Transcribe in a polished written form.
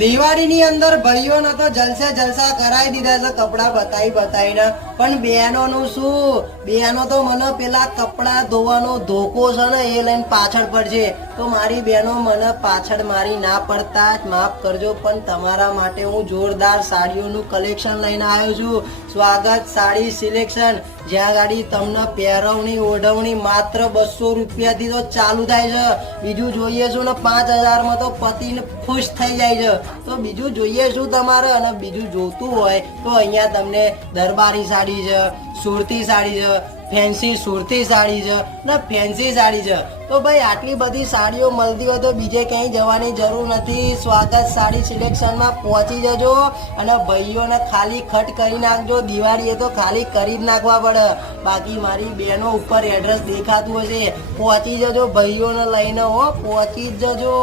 દિવાળીની અંદર ભાઈઓને તો જલસા કરાવી દીધા છે કપડા બતાવીને, પણ બહેનોનું શું? બહેનો તો મને પેલા કપડા ધોવાનો ધોકો છે ને એ લઈને પાછળ પડશે. તો મારી બહેનો મને પાછળ મારી ના પડતા માફ કરજો, પણ તમારા માટે હું જોરદાર સાડીઓનું કલેક્શન લઈને આવ્યો છું. સ્વાગત સાડી સિલેક્શન, જ્યાં ગાડી તમને પહેરવણી ઓઢવણી માત્ર 200 રૂપિયાથી તો ચાલુ થાય છે. બીજું જોઈએ શું ને 5000 તો પતિને ખુશ થઈ જાય છે. તો બીજું જોઈએ શું તમારે? અને બીજું જોતું હોય તો અહીંયા તમને દરબારી સાડી છે, સુરતી સાડી છે, ફેન્સી સુરતી સાડી છે ને ફેન્સી સાડી છે. તો ભાઈ આટલી બધી સાડીઓ મળતી હોય તો બીજે ક્યાંય જવાની જરૂર નથી. સ્વાગત સાડી સિલેક્શનમાં પહોંચી જજો અને ભાઈઓને ખાલી ખટ કરી નાખજો. દિવાળીએ તો ખાલી કરી જ નાખવા પડે. બાકી મારી બહેનો ઉપર એડ્રેસ દેખાતું હશે, પહોંચી જજો ભાઈઓને લઈને. હો, પહોંચી જ જજો.